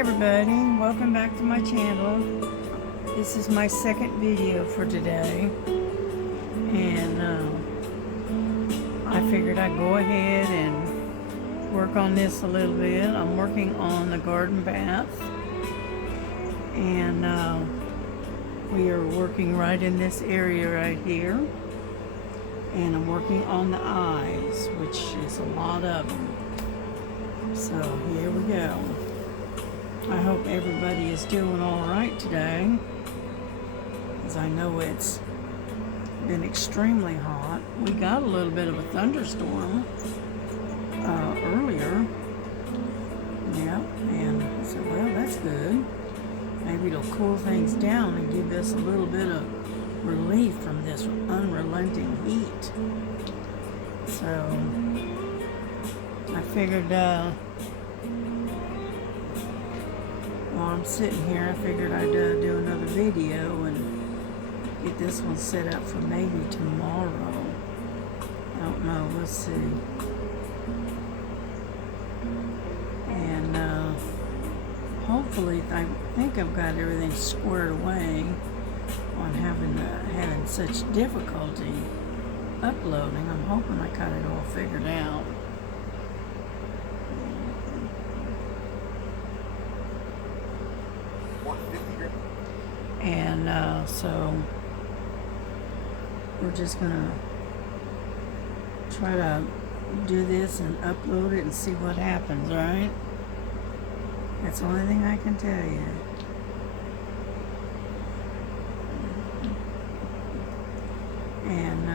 everybody, welcome back to my channel. This is my second video for today, and I figured I'd go ahead and work on this a little bit. I'm working on the garden bath, and we are working right in this area right here, and I'm working on the eyes, which is a lot of them. So here we go. I hope everybody is doing all right today, because I know it's been extremely hot. We got a little bit of a thunderstorm earlier. Yeah, and I said, well, that's good. Maybe it'll cool things down and give us a little bit of relief from this unrelenting heat. So I figured, while I'm sitting here, I figured I'd do another video and get this one set up for maybe tomorrow. I don't know, we'll see. And hopefully, I think I've got everything squared away on having such difficulty uploading. I'm hoping I got it all figured out. And so we're just gonna try to do this and upload it and see what happens, right? That's the only thing I can tell you. And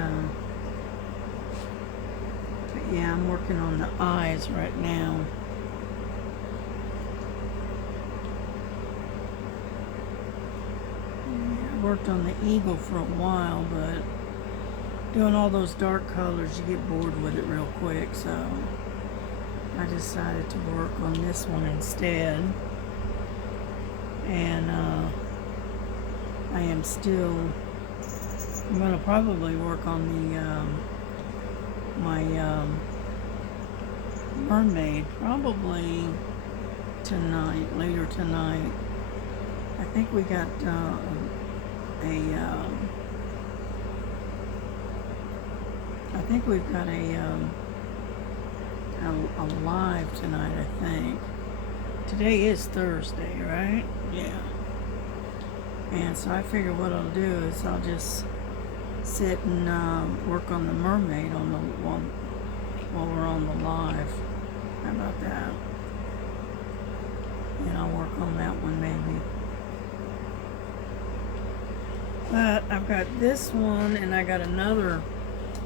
but yeah, I'm working on the eyes right now. Worked on the eagle for a while, but doing all those dark colors, you get bored with it real quick, so I decided to work on this one instead. And I'm going to probably work on the my mermaid probably tonight, later tonight. I think we got I think we've got a live tonight, I think. Today is Thursday, right? Yeah. And so I figure what I'll do is I'll just sit and work on the mermaid on the while we're on the live. How about that? And I'll work on that one maybe. But I've got this one, and I got another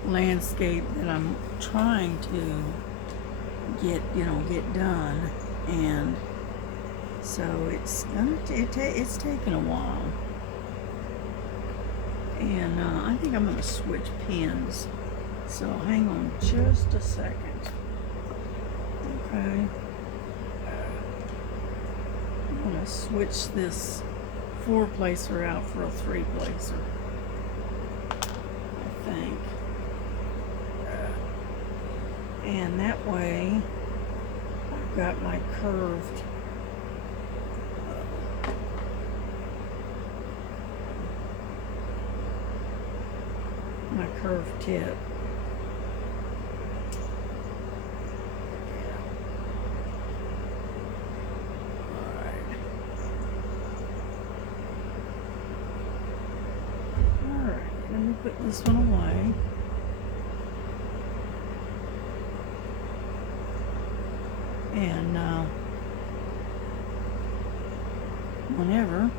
landscape that I'm trying to get done, and so it's taken a while, and I think I'm gonna switch pins. So hang on just a second, okay? I'm gonna switch this 4-placer out for a 3-placer, I think. And that way I've got my curved tip. Put this one away. And whenever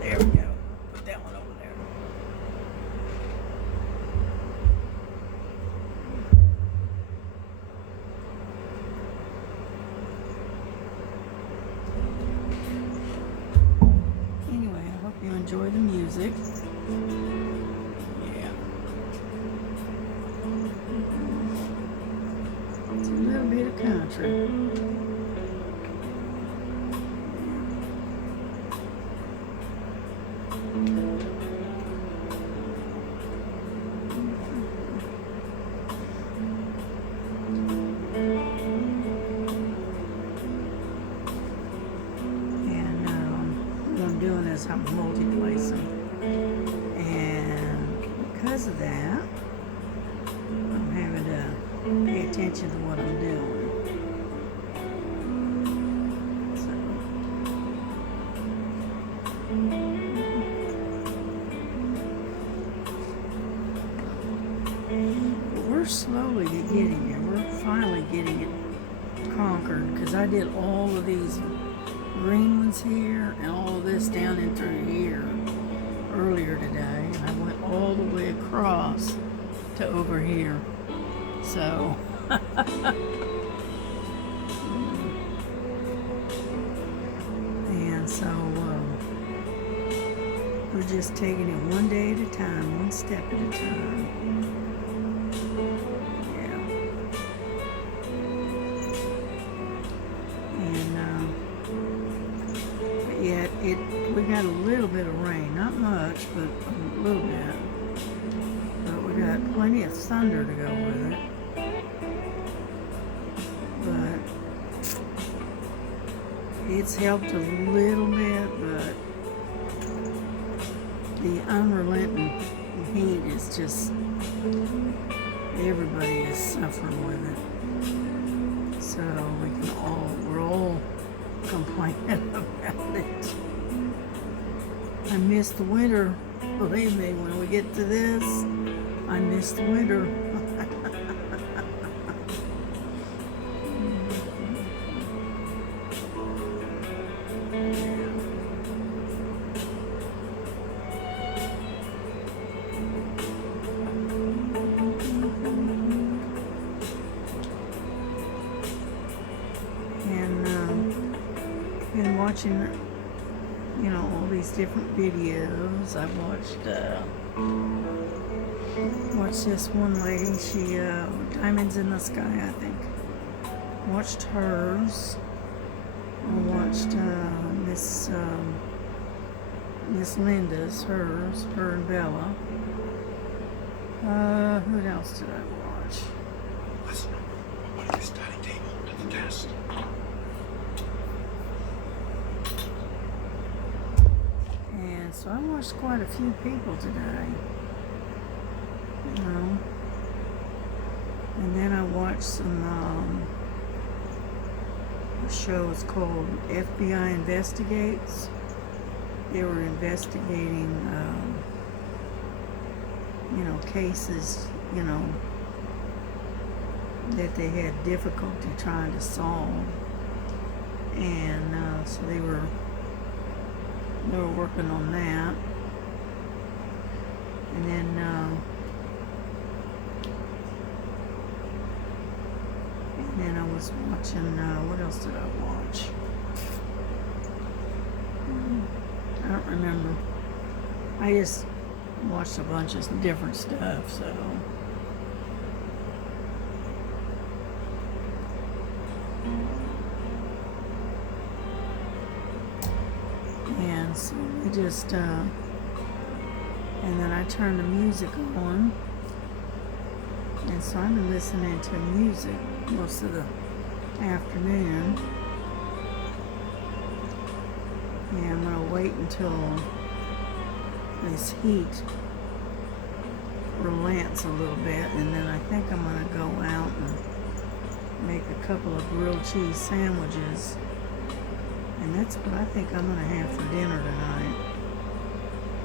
there we go. Put that one over there. Anyway, I hope you enjoy the music. Country. knows how to multi-place them. And because of that, I'm having to pay attention to what I'm doing. We're slowly getting there. We're finally getting it conquered, because I did all of these green ones here and all of this down in through here earlier today, and I went all the way across to over here. So and so we're just taking it one day at a time, one step at a time. We got a little bit of rain, not much, but a little bit. But we got plenty of thunder to go with it. But it's helped a little bit, but the unrelenting heat is just, everybody is suffering with it. So we're all complaining about it. I miss the winter. Believe me, when we get to this, I miss the winter. And been watching, all these different videos. I watched this one lady. She Diamonds in the Sky, I think. Watched hers. I watched Miss Linda's, hers, her and Bella. Who else did I watch? Listen, on your study table to the desk. So I watched quite a few people today, and then I watched some, the show is called FBI Investigates. They were investigating, cases, that they had difficulty trying to solve, and so they were working on that. And then I was watching, what else did I watch? I don't remember. I just watched a bunch of different stuff, so. And so we just, and then I turned the music on, and so I've been listening to music most of the afternoon. And I'm going to wait until this heat relents a little bit, and then I think I'm going to go out and make a couple of grilled cheese sandwiches. And that's what I think I'm going to have for dinner tonight.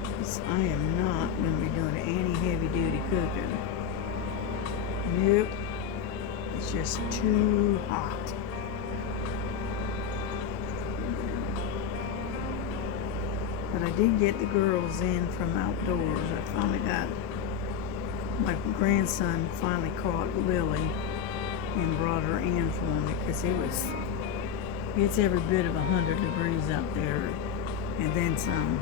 Because I am not going to be doing any heavy-duty cooking. Nope. It's just too hot. But I did get the girls in from outdoors. I finally got, my grandson finally caught Lily and brought her in for me, because it's every bit of 100 degrees out there, and then some.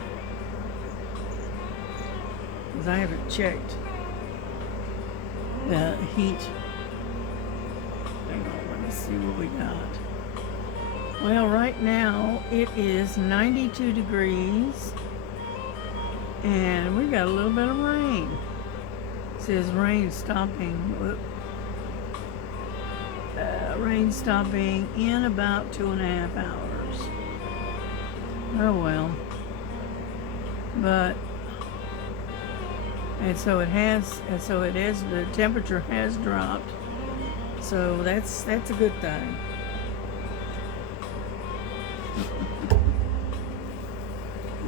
Because I haven't checked the heat. Hang on, let me see what we got. Well, right now it is 92 degrees, and we got a little bit of rain. It says rain stopping. Rain stopping in about 2.5 hours. Oh well. but and so it has, the temperature has dropped, so that's a good thing.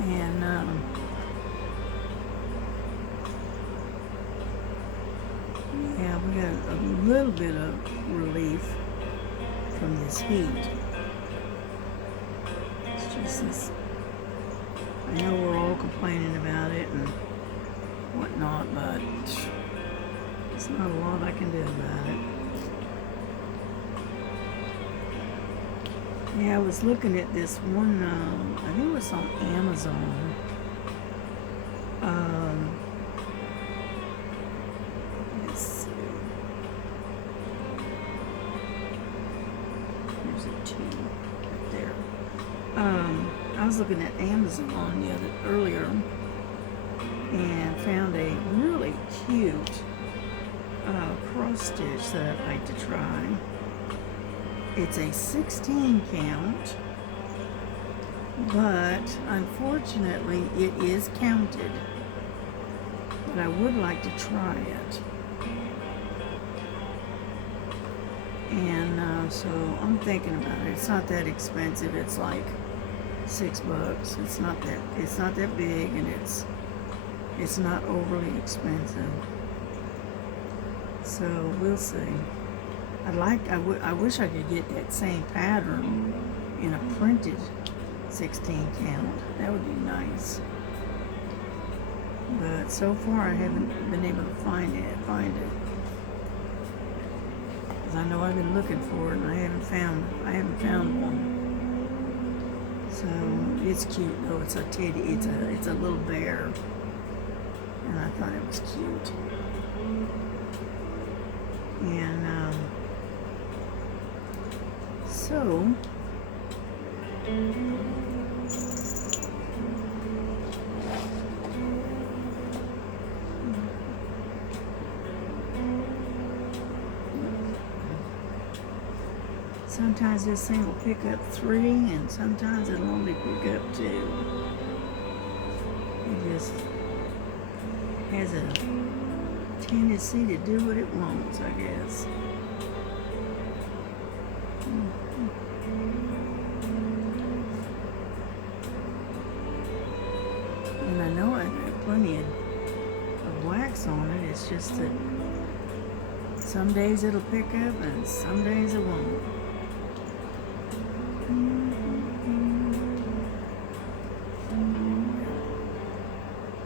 And yeah, we got a little bit of relief from this heat. It's just this, I know we're all complaining about it and whatnot, but there's not a lot I can do about it. Yeah, I was looking at this one, I think it was on Amazon. Let's see. There's a 2 right there. I was looking at Amazon earlier and found a really cute cross stitch that I'd like to try. It's a 16 count, but unfortunately it is counted. But I would like to try it. And so I'm thinking about it. It's not that expensive. It's like $6. It's not that big, and it's not overly expensive. So we'll see. I wish I could get that same pattern in a printed 16 count. That would be nice. But so far I haven't been able to find it. Because I know I've been looking for it and I haven't found one. So it's cute though. It's a teddy. It's a little bear, and I thought it was cute. And so sometimes this thing will pick up 3, and sometimes it'll only pick up 2. It just has a tendency to do what it wants, I guess. And I know I've got plenty of wax on it. It's just that some days it'll pick up and some days it won't.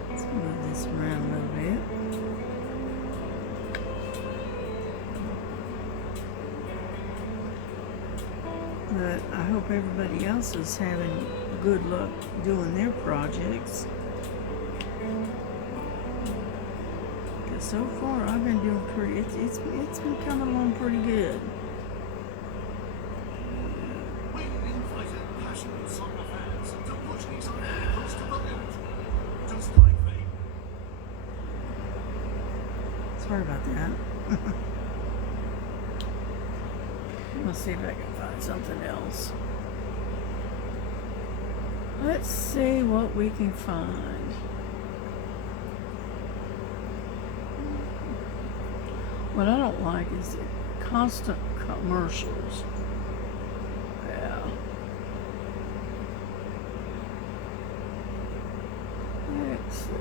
Let's move this around a little bit. But I hope everybody else is having good luck doing their projects. Because so far I've been doing pretty, it's been coming along pretty good. Sorry about that. Let's see if I can find something else. Let's see what we can find. What I don't like is the constant commercials. Yeah. Let's see.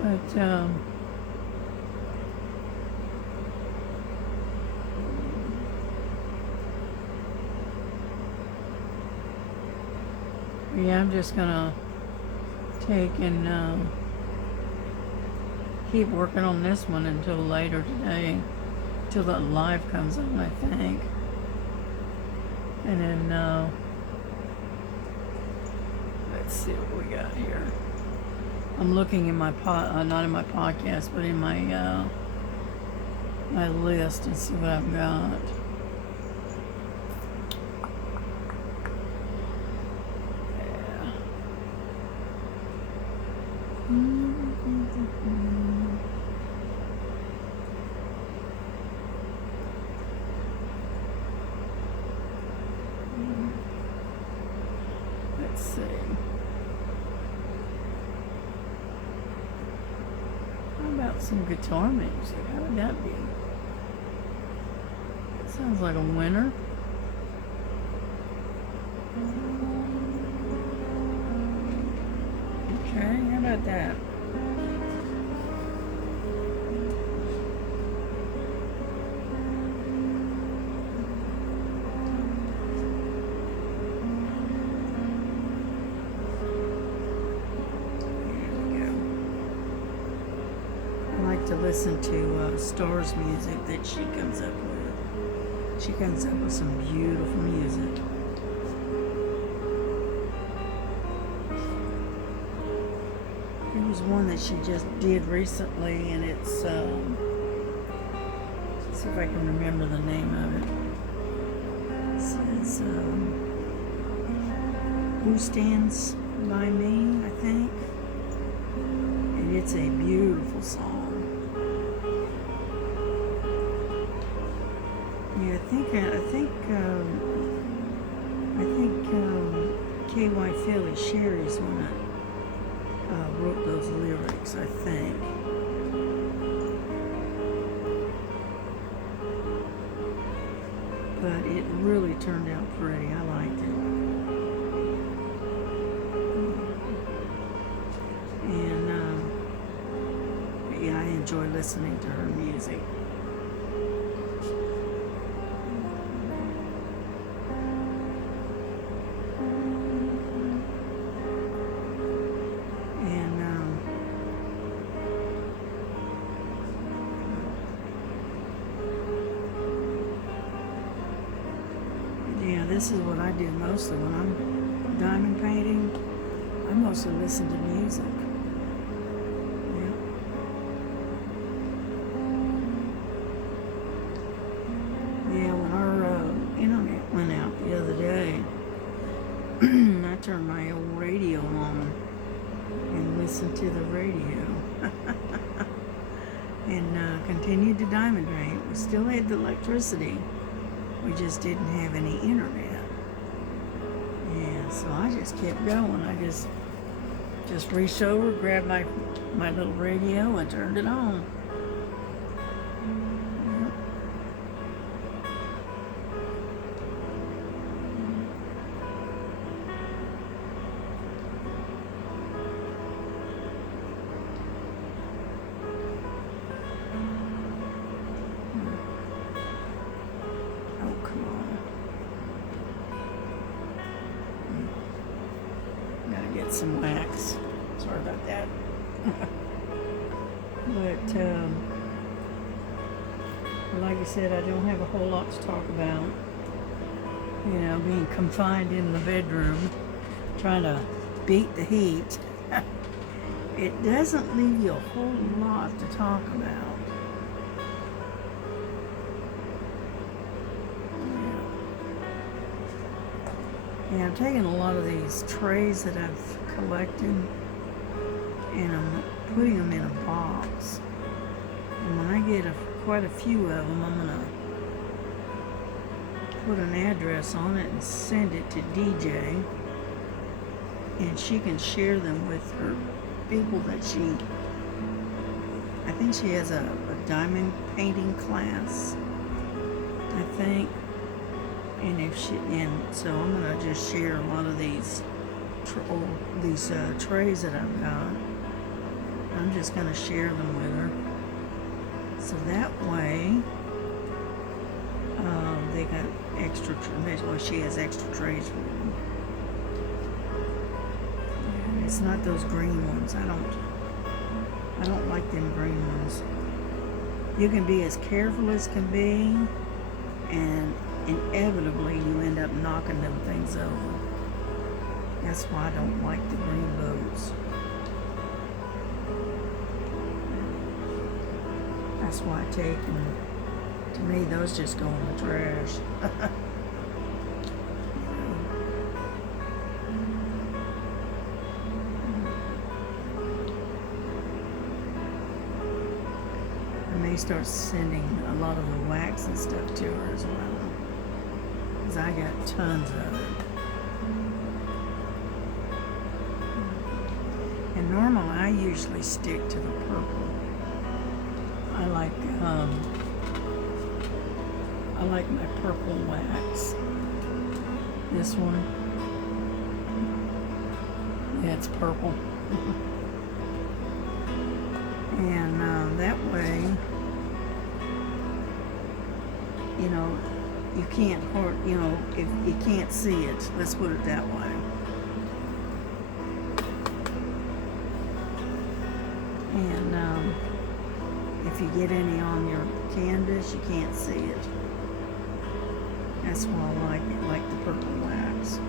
But yeah, I'm just gonna take and keep working on this one until later today, till the live comes on, I think. And then let's see what we got here. I'm looking in my not in my podcast, but in my my list and see what I've got. Yeah. Let's see. How about some guitar music? How would that be? Sounds like a winner. Okay, how about that? To listen to Star's music that she comes up with. She comes up with some beautiful music. There was one that she just did recently, and it's let's see if I can remember the name of it. It says Who Stands By Me, I think. And it's a beautiful song. Yeah, I think K.Y. Philly Sherry's one that wrote those lyrics, I think. But it really turned out pretty. I liked it. And yeah, I enjoy listening to her music. This is what I do mostly when I'm diamond painting. I mostly listen to music. Yeah, when our internet went out the other day, I turned my old radio on and listened to the radio. And continued to diamond paint. We still had the electricity. We just didn't have any internet. Yeah, so I just kept going. I just reached over, grabbed my little radio and turned it on. Yep. Some wax. Sorry about that. But like I said, I don't have a whole lot to talk about. You know, being confined in the bedroom, trying to beat the heat. It doesn't leave you a whole lot to talk about. Yeah, I'm taking a lot of these trays that I've collected and I'm putting them in a box. And when I get quite a few of them, I'm going to put an address on it and send it to DJ. And she can share them with her people that I think she has a diamond painting class, I think. And so I'm gonna just share a lot of these trays that I've got. I'm just gonna share them with her, so that way they got extra. Well, she has extra trays for them. And it's not those green ones. I don't like them green ones. You can be as careful as can be, and inevitably you end up knocking them things over. That's why I don't like the green boats. That's why I take them. To me, those just go in the trash. start sending a lot of the wax and stuff to her as well. Because I got tons of it. And normally I usually stick to the purple. I like my purple wax. This one. Yeah, it's purple. And that way, you know, you can't hurt, you know, if you can't see it, let's put it that way. And if you get any on your canvas, you can't see it. That's why I like the purple wax.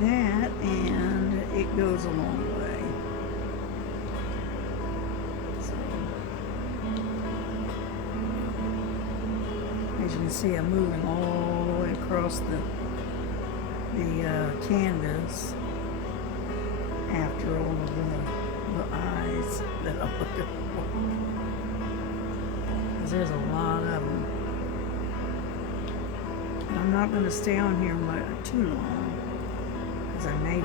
That, and it goes a long way. So, as you can see, I'm moving all the way across the canvas after all of the eyes that I'm looking for. Because there's a lot of them. And I'm not going to stay on here too long. I made a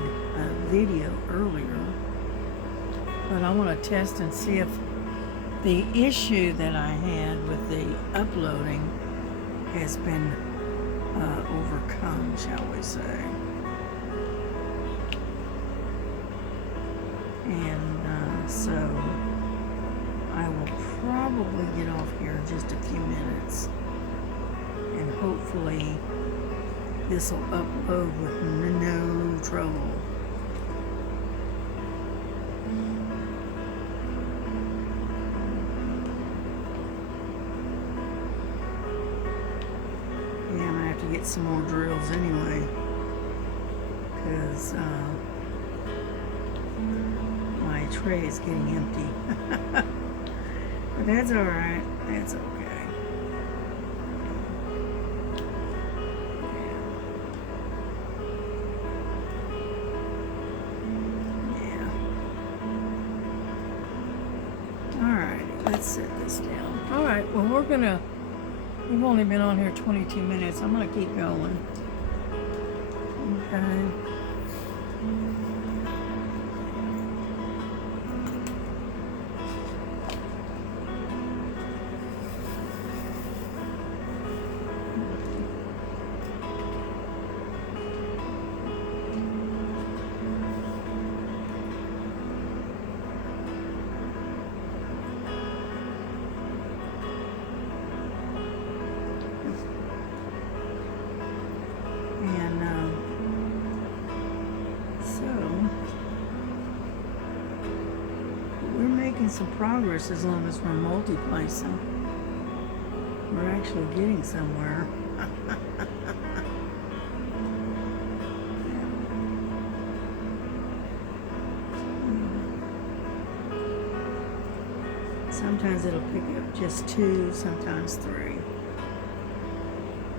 video earlier, but I want to test and see if the issue that I had with the uploading has been overcome, shall we say. And so I will probably get off here in just a few minutes, and hopefully this will upload with no trouble. Yeah, I'm gonna have to get some more drills anyway, because my tray is getting empty. But that's alright, that's okay. Let's set this down. All right, well, we've only been on here 22 minutes. I'm going to keep going. Okay. Some progress as long as we're multiplacing. We're actually getting somewhere. Sometimes it'll pick up just 2, sometimes 3.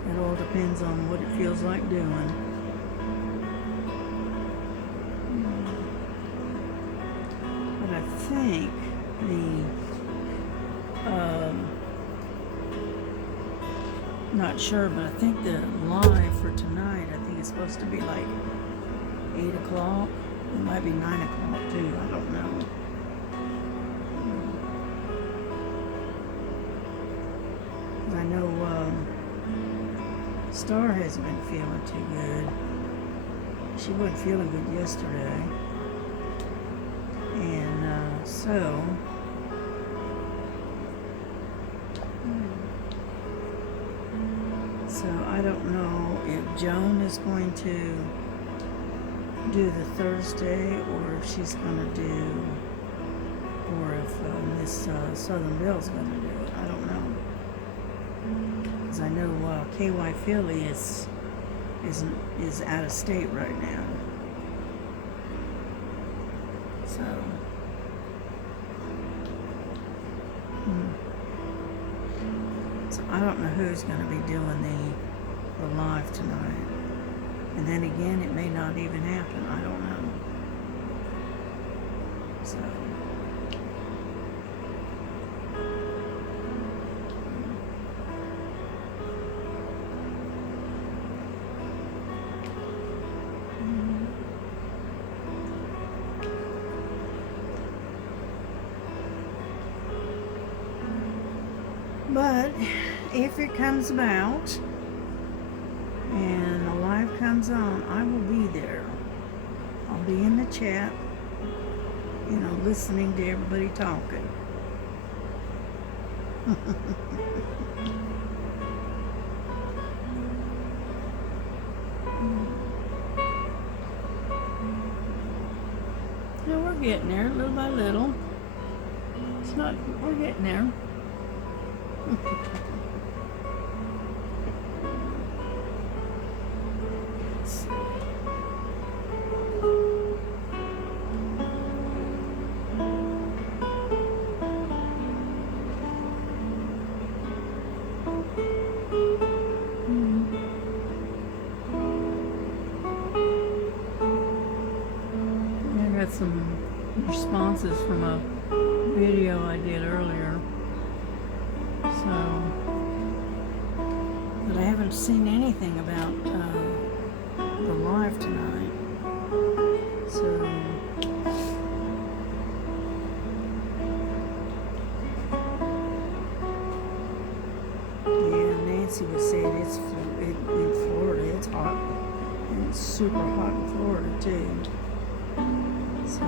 It all depends on what it feels like doing. But I think not sure, but I think the live for tonight, I think it's supposed to be like 8 o'clock. It might be 9 o'clock too, I don't know. I know Star hasn't been feeling too good. She wasn't feeling good yesterday. And so I don't know if Joan is going to do the Thursday, or if she's going to do, or if Miss Southern Bell's going to do it. I don't know. Because I know KY Philly is out of state right now. So. So I don't know who's going to be doing the live tonight. And then again, it may not even happen. I don't know. So. But if it comes about and a live comes on, I will be there. I'll be in the chat, listening to everybody talking. Yeah, we're getting there little by little. We're getting there. I got some responses from a video I did earlier. So, but I haven't seen anything about the live tonight. So, yeah, Nancy was saying in Florida, it's hot. And it's super hot in Florida too. So.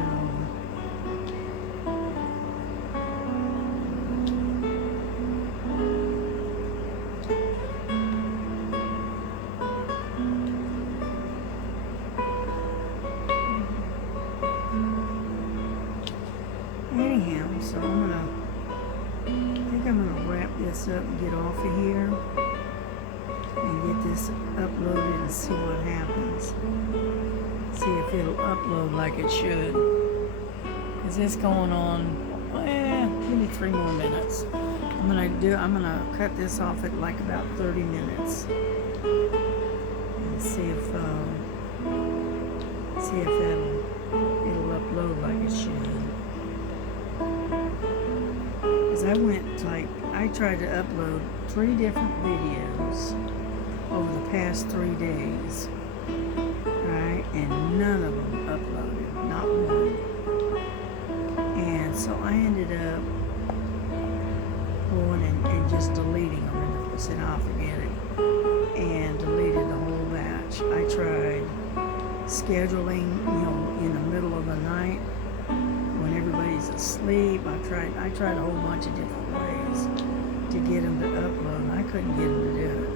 Anyhow, so I think I'm gonna wrap this up and get off of here and get this uploaded and see what happens. See if it'll upload like it should. Cause it's going on, give me 3 more minutes. I'm gonna cut this off at like about 30 minutes and see if it'll upload like it should. I tried to upload 3 different videos over the past 3 days, right? And none of them uploaded, not one. And so I ended up going and just deleting them, and I said, I'll forget it, and deleted the whole batch. I tried scheduling, in the middle of the night, when everybody's asleep. I tried a whole bunch of different ways to get them to upload, and I couldn't get them to do it.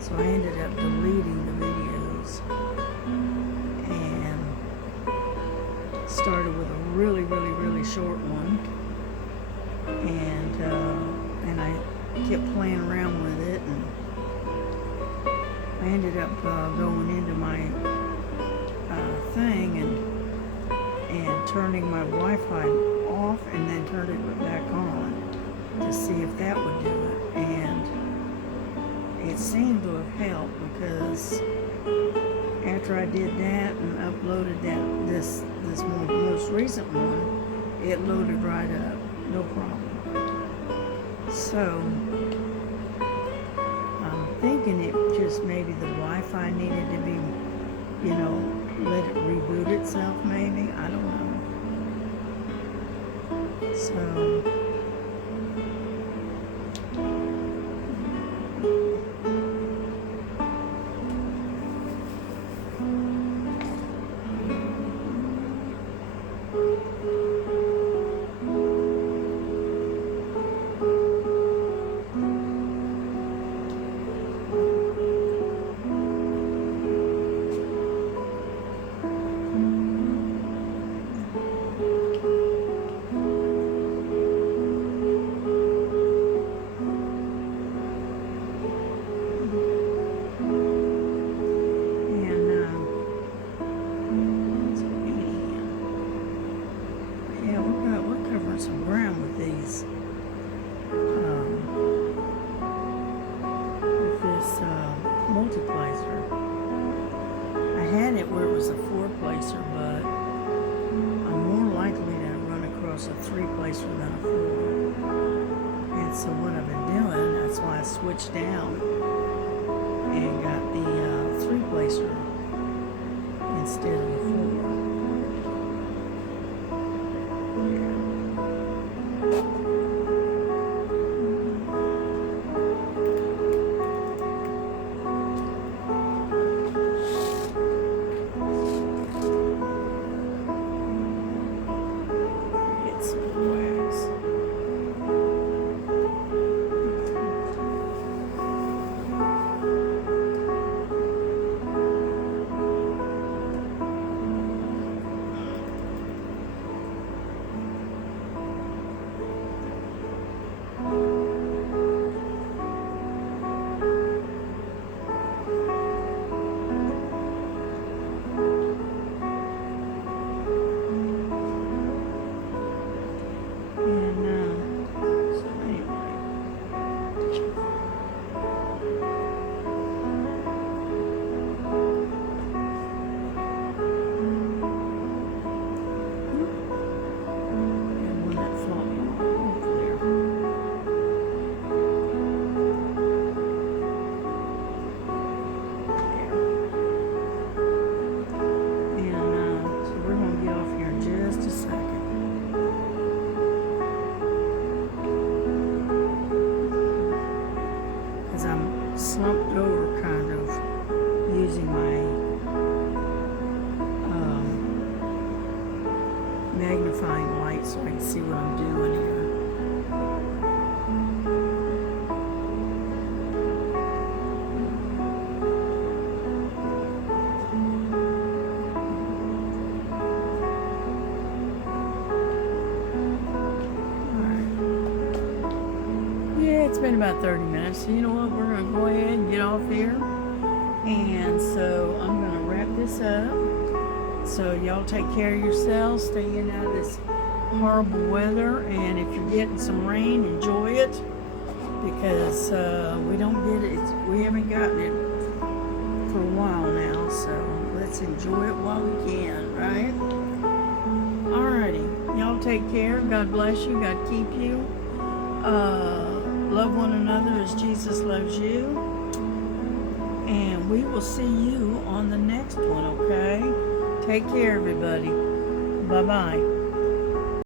So I ended up deleting the videos and started with a really, really, really short one, and I kept playing around with it, and I ended up going into my thing and turning my Wi-Fi off and then turning it back on to see if that would do it. And it seemed to have helped, because after I did that and uploaded this most recent one, it loaded right up, no problem. So I'm thinking it just maybe the Wi-Fi needed to be, let it reboot itself maybe. I don't know. So than a 4. And so what I've been doing, that's why I switched down and got the 3-placer instead of the 4. Get some wax. And so anyway, and when that floppy over there. And so we're gonna get off here in just a second. Because I'm slumped over kind of using my magnifying light so I can see what I'm doing here. Alright. Yeah, it's been about 30 minutes. So you know what? We're going to go ahead and get off here. And so I'm going to wrap this up. So y'all take care of yourselves. Stay in out of this horrible weather. And if you're getting some rain, enjoy it. Because we don't get it. We haven't gotten it for a while now. So let's enjoy it while we can, right? Alrighty. Y'all take care. God bless you. God keep you. Love one another as Jesus loves you. And we will see you on the next one, okay? Take care, everybody. Bye-bye.